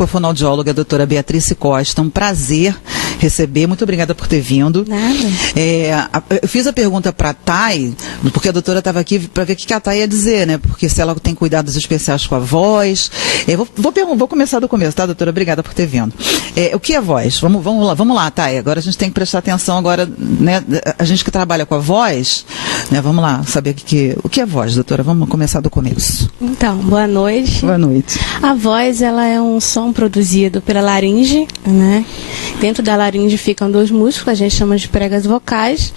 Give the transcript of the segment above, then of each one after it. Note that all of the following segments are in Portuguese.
com a fonoaudióloga, a doutora Beatriz Costa. Um prazer receber. Muito obrigada por ter vindo. Nada. Eu fiz a pergunta para a Thay, porque a doutora estava aqui para ver o que a Thay ia dizer, né? Porque se ela tem cuidados especiais com a voz. Vou começar do começo, tá, doutora? Obrigada por ter vindo. O que é voz? Vamos lá, Thay. Agora a gente tem que prestar atenção agora, né? A gente que trabalha com a voz, né? Vamos lá saber o que é voz, doutora? Vamos começar do começo. Então, boa noite. Boa noite. A voz, ela é um som produzido pela laringe, né? Dentro da laringe ficam dois músculos, a gente chama de pregas vocais,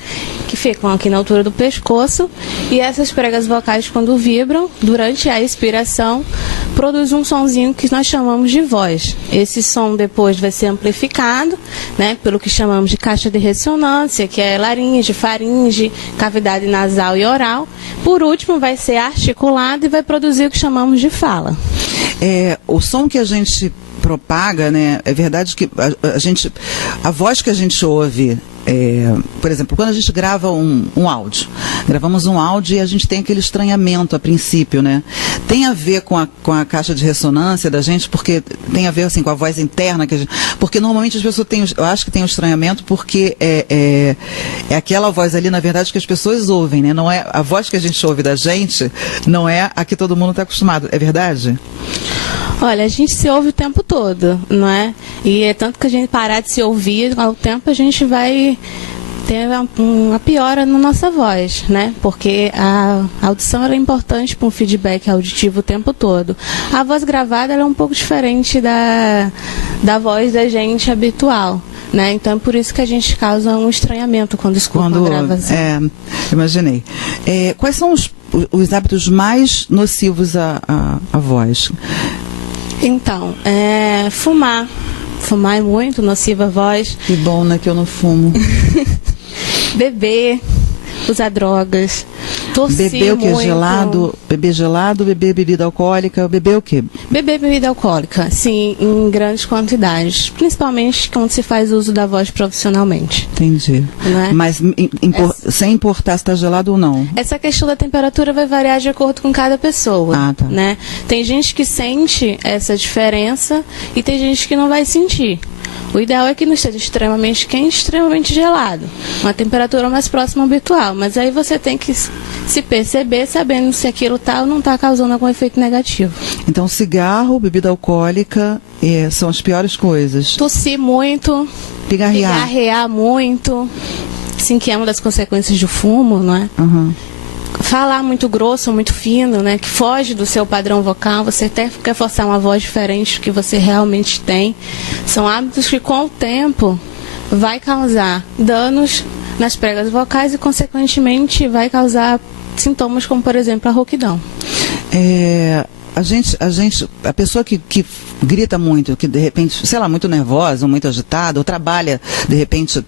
que ficam aqui na altura do pescoço, e essas pregas vocais, quando vibram, durante a expiração, produzem um sonzinho que nós chamamos de voz. Esse som depois vai ser amplificado, né, pelo que chamamos de caixa de ressonância, que é laringe, faringe, cavidade nasal e oral. Por último, vai ser articulado e vai produzir o que chamamos de fala. O som que a gente propaga, né? É verdade que a voz que a gente ouve, por exemplo, quando a gente grava um áudio, gravamos um áudio e a gente tem aquele estranhamento a princípio, né? Tem a ver com a caixa de ressonância da gente, porque tem a ver assim com a voz interna que porque normalmente as pessoas eu acho que tem o estranhamento porque é aquela voz ali, na verdade, que as pessoas ouvem, né? Não é a voz que a gente ouve da gente, não é a que todo mundo está acostumado, é verdade? Olha, a gente se ouve o tempo todo, não é? E é tanto que a gente parar de se ouvir, ao tempo a gente vai ter uma piora na nossa voz, né? Porque a audição ela é importante para um feedback auditivo o tempo todo. A voz gravada ela é um pouco diferente da voz da gente habitual, né? Então é por isso que a gente causa um estranhamento quando escuta uma gravação. Imaginei. Quais são os hábitos mais nocivos à voz? Então, fumar. Fumar é muito nocivo à voz. Que bom, né, que eu não fumo. Beber, usar drogas, tossir beber o que? muito. Beber gelado, beber bebida alcoólica, beber o quê? Beber bebida alcoólica, sim, em grandes quantidades, principalmente quando se faz uso da voz profissionalmente. Entendi. Né? Mas sem importar se está gelado ou não? Essa questão da temperatura vai variar de acordo com cada pessoa. Tá. Né? Tem gente que sente essa diferença e tem gente que não vai sentir. O ideal é que não esteja extremamente quente, extremamente gelado. Uma temperatura mais próxima ao habitual. Mas aí você tem que se perceber, sabendo se aquilo está ou não está causando algum efeito negativo. Então, cigarro, bebida alcoólica são as piores coisas. Tossir muito, pigarrear muito, assim, que é uma das consequências do fumo, não é? Uhum. Falar muito grosso, muito fino, né, que foge do seu padrão vocal, você até quer forçar uma voz diferente do que você realmente tem. São hábitos que, com o tempo, vai causar danos nas pregas vocais e, consequentemente, vai causar sintomas como, por exemplo, a rouquidão. A pessoa que grita muito, que de repente, sei lá, muito nervosa, muito agitada, ou trabalha, de repente,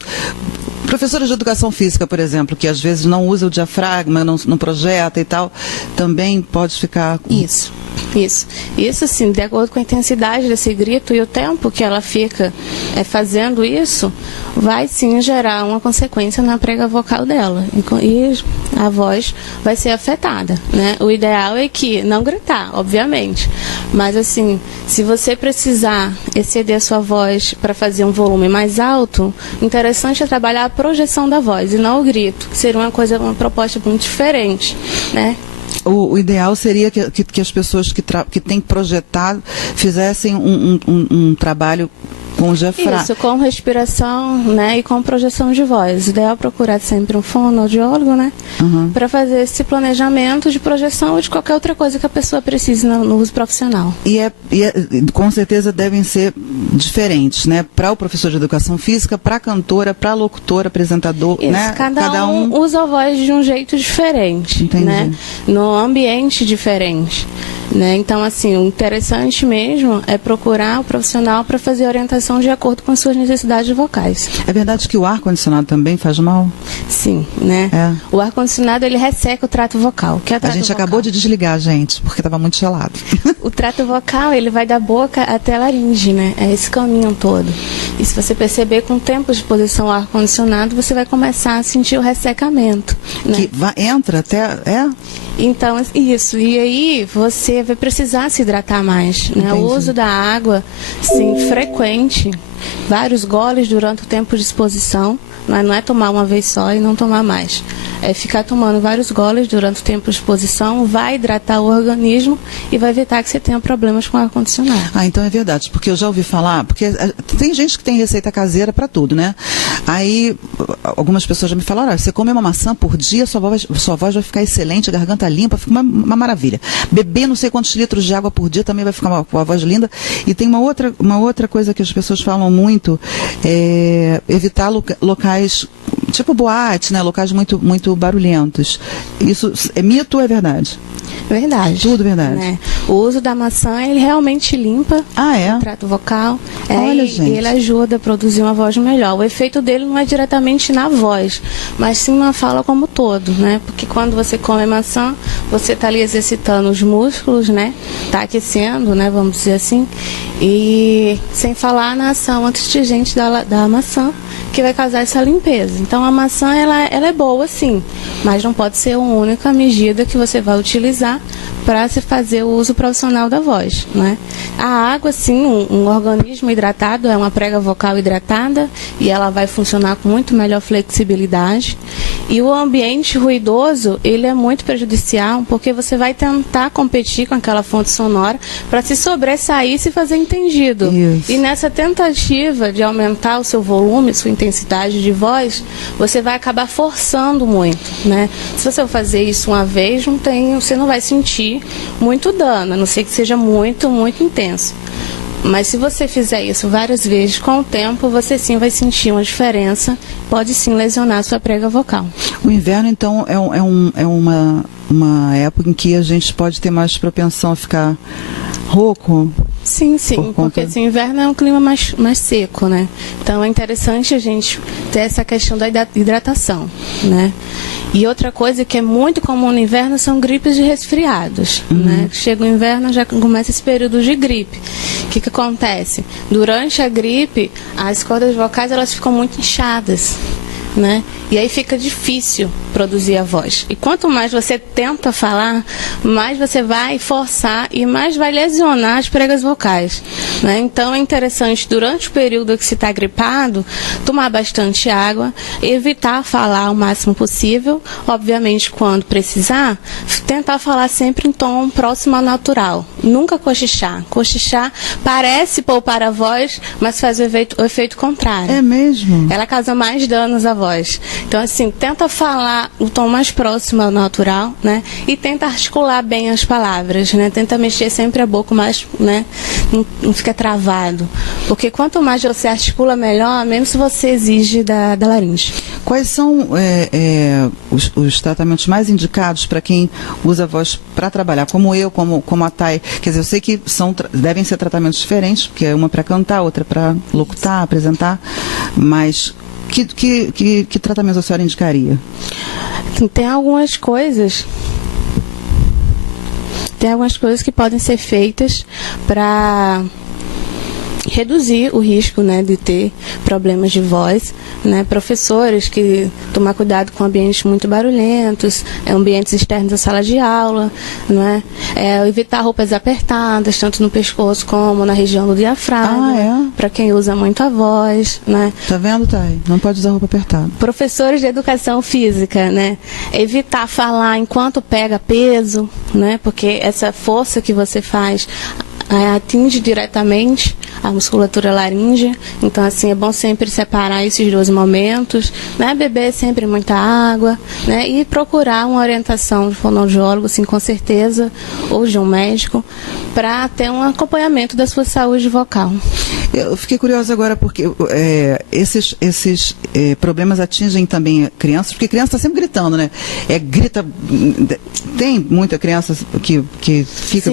professora de educação física, por exemplo, que às vezes não usa o diafragma, não projeta e tal, também pode ficar... Isso, assim, de acordo com a intensidade desse grito e o tempo que ela fica fazendo isso, vai sim gerar uma consequência na prega vocal dela. E a voz vai ser afetada, né? O ideal é que não gritar, obviamente. Mas assim, se você precisar exceder a sua voz para fazer um volume mais alto, interessante é trabalhar a projeção da voz e não o grito, que seria uma proposta muito diferente, né? O ideal seria que as pessoas que têm projetado fizessem um trabalho com o diafragma. Isso, com respiração, né, e com projeção de voz. O ideal é procurar sempre um fonoaudiólogo, né, para fazer esse planejamento de projeção ou de qualquer outra coisa que a pessoa precise no uso profissional. E com certeza devem ser diferentes, né, para o professor de educação física, para a cantora, para a locutora, apresentador, isso, né? Cada um usa a voz de um jeito diferente. Entendi. Né, no ambiente diferente. Né? Então, assim, o interessante mesmo é procurar o profissional para fazer orientação de acordo com as suas necessidades vocais. É verdade que o ar-condicionado também faz mal? Sim, né? O ar-condicionado, ele resseca o trato vocal. Que é o trato vocal. Acabou de desligar, gente, porque estava muito gelado. O trato vocal, ele vai da boca até a laringe, né? É esse caminho todo. E se você perceber, com o tempo de exposição ao ar-condicionado, você vai começar a sentir o ressecamento. Né? Que entra até... Então, isso. E aí, você vai precisar se hidratar mais, né? O uso da água, sim, frequente, vários goles durante o tempo de exposição, não é tomar uma vez só e não tomar mais. É ficar tomando vários goles durante o tempo de exposição, vai hidratar o organismo e vai evitar que você tenha problemas com o ar-condicionado. Ah, então é verdade, porque eu já ouvi falar, porque tem gente que tem receita caseira para tudo, né? Aí algumas pessoas já me falaram, olha, você come uma maçã por dia, sua voz vai ficar excelente, a garganta limpa, fica uma maravilha. Beber não sei quantos litros de água por dia também vai ficar uma voz linda. E tem uma outra coisa que as pessoas falam muito, é evitar locais, tipo boate, né? Locais muito barulhentos. Isso é mito ou é verdade? Verdade. Tudo verdade. Né? O uso da maçã, ele realmente limpa o trato vocal. Olha, gente. E ele ajuda a produzir uma voz melhor. O efeito dele não é diretamente na voz, mas sim na fala como todo, né? Porque quando você come maçã, você está ali exercitando os músculos, né? Está aquecendo, né? Vamos dizer assim. E sem falar na ação anti-astringente da maçã, que vai causar essa limpeza. Então a maçã ela é boa sim, mas não pode ser a única medida que você vai utilizar para se fazer o uso profissional da voz, né? A água, sim, um organismo hidratado é uma prega vocal hidratada e ela vai funcionar com muito melhor flexibilidade. E o ambiente ruidoso, ele é muito prejudicial porque você vai tentar competir com aquela fonte sonora para se sobressair e se fazer entendido. Isso. E nessa tentativa de aumentar o seu volume, sua intensidade de voz, você vai acabar forçando muito, né? Se você for fazer isso uma vez, você não vai sentir muito dano, a não ser que seja muito, muito intenso. Mas se você fizer isso várias vezes, com o tempo, você sim vai sentir uma diferença, pode sim lesionar a sua prega vocal. O inverno, então, é uma época em que a gente pode ter mais propensão a ficar rouco? Sim, porque assim, o inverno é um clima mais seco, né? Então é interessante a gente ter essa questão da hidratação, né? E outra coisa que é muito comum no inverno são gripes de resfriados, né? Chega o inverno, já começa esse período de gripe. O que acontece? Durante a gripe, as cordas vocais elas ficam muito inchadas, né? E aí fica difícil produzir a voz. E quanto mais você tenta falar, mais você vai forçar e mais vai lesionar as pregas vocais, né? Então é interessante, durante o período que se está gripado, tomar bastante água, evitar falar o máximo possível. Obviamente, quando precisar, tentar falar sempre em tom próximo ao natural. Nunca cochichar. Cochichar parece poupar a voz, mas faz o efeito contrário. É mesmo? Ela causa mais danos à voz. Então, assim, tenta falar o tom mais próximo ao natural, né? E tenta articular bem as palavras, né? Tenta mexer sempre a boca mais, né? Não fica travado. Porque quanto mais você articula melhor, menos você exige da laringe. Quais são os tratamentos mais indicados para quem usa a voz para trabalhar? Como eu, como a Thay. Quer dizer, eu sei que devem ser tratamentos diferentes, porque é uma para cantar, outra para locutar, apresentar, mas que tratamento a senhora indicaria? Tem algumas coisas que podem ser feitas para reduzir o risco, né, de ter problemas de voz, né? Professores que tomar cuidado com ambientes muito barulhentos, ambientes externos à sala de aula, né? Evitar roupas apertadas, tanto no pescoço como na região do diafragma, para quem usa muito a voz, né? Tá vendo, Thay? Não pode usar roupa apertada. Professores de educação física, né? Evitar falar enquanto pega peso, né? Porque essa força que você faz atinge diretamente a musculatura laríngea, então assim é bom sempre separar esses dois momentos, né? Beber sempre muita água, né? E procurar uma orientação de fonoaudiólogo, assim, com certeza, ou de um médico, para ter um acompanhamento da sua saúde vocal. Eu fiquei curiosa agora porque esses problemas atingem também crianças, porque criança está sempre gritando, né? Tem muita criança que fica...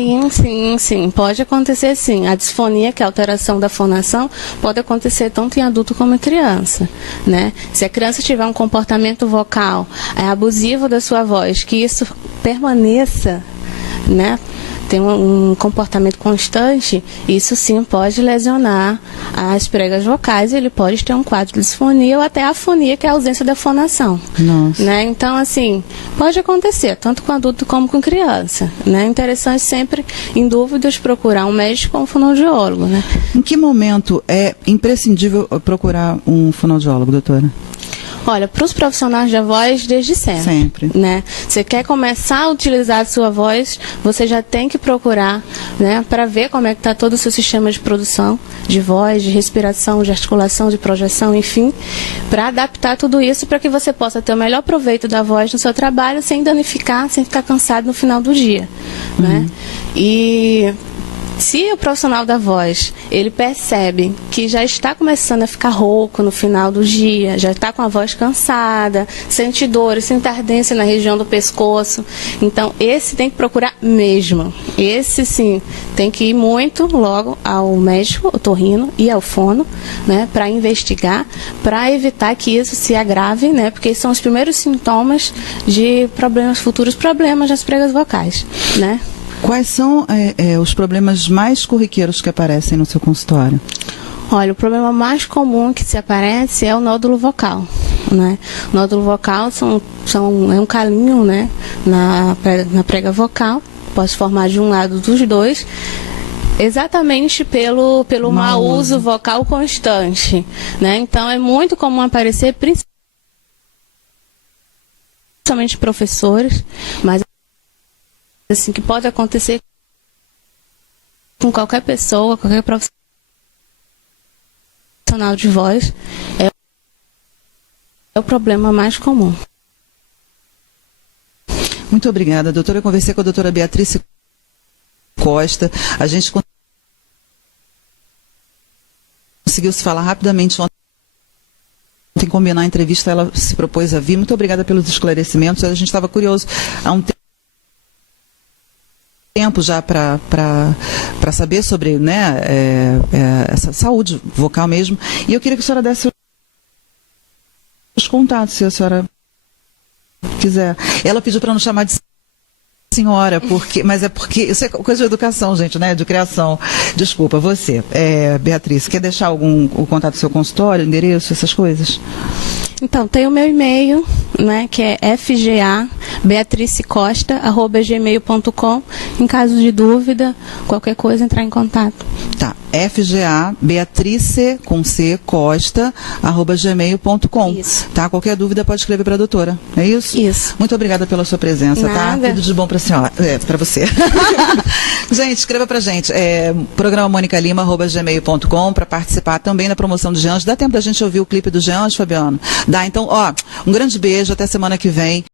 Sim, pode acontecer sim. A disfonia, que é a alteração da fonação, pode acontecer tanto em adulto como em criança, né? Se a criança tiver um comportamento vocal abusivo da sua voz, que isso permaneça, né? tem um comportamento constante, isso sim pode lesionar as pregas vocais, ele pode ter um quadro de disfonia ou até afonia, que é a ausência da fonação. Nossa. Né? Então, assim, pode acontecer, tanto com adulto como com criança. Né? Interessante sempre, em dúvidas, procurar um médico ou um fonoaudiólogo. Né? Em que momento é imprescindível procurar um fonoaudiólogo, doutora? Olha, para os profissionais da voz, desde sempre. Sempre. Né? Você quer começar a utilizar a sua voz, você já tem que procurar, né, para ver como é que está todo o seu sistema de produção de voz, de respiração, de articulação, de projeção, enfim, para adaptar tudo isso para que você possa ter o melhor proveito da voz no seu trabalho sem danificar, sem ficar cansado no final do dia. Né? E se o profissional da voz, ele percebe que já está começando a ficar rouco no final do dia, já está com a voz cansada, sente dores, sente ardência na região do pescoço, então esse tem que procurar mesmo. Esse sim, tem que ir muito logo ao médico, otorrino e ao fono, né, para investigar, para evitar que isso se agrave, né, porque esses são os primeiros sintomas de problemas, futuros problemas das pregas vocais, né? Quais são os problemas mais corriqueiros que aparecem no seu consultório? Olha, o problema mais comum que se aparece é o nódulo vocal. Né? O nódulo vocal é um calinho, né, na prega vocal, pode formar de um lado dos dois, exatamente pelo mau uso vocal constante. Né? Então é muito comum aparecer, principalmente professores, mas assim, que pode acontecer com qualquer pessoa, qualquer profissional de voz, é o problema mais comum. Muito obrigada, doutora. Eu conversei com a doutora Beatriz Costa. A gente conseguiu se falar rapidamente ontem, combinar a entrevista, ela se propôs a vir. Muito obrigada pelos esclarecimentos. A gente estava curioso há um tempo já para saber sobre, né, essa saúde vocal mesmo. E eu queria que a senhora desse os contatos, se a senhora quiser. Ela pediu para não chamar de senhora, mas é porque isso é coisa de educação, gente, né? De criação. Desculpa, você, Beatriz, quer deixar o contato do seu consultório, endereço, essas coisas? Então, tem o meu e-mail, né, que é fgabeatricecosta@gmail.com. Em caso de dúvida, qualquer coisa, entrar em contato. Tá, fgabeatrice, com C, Costa, @gmail.com. Isso. Tá, qualquer dúvida pode escrever para a doutora, é isso? Isso. Muito obrigada pela sua presença, Nada. tá? Tudo de bom para a senhora, para você. Gente, escreva pra gente, programa monicalima@gmail.com, para participar também da promoção do Jean. Dá tempo da gente ouvir o clipe do Jean, Fabiano? Dá, então, um grande beijo, até semana que vem.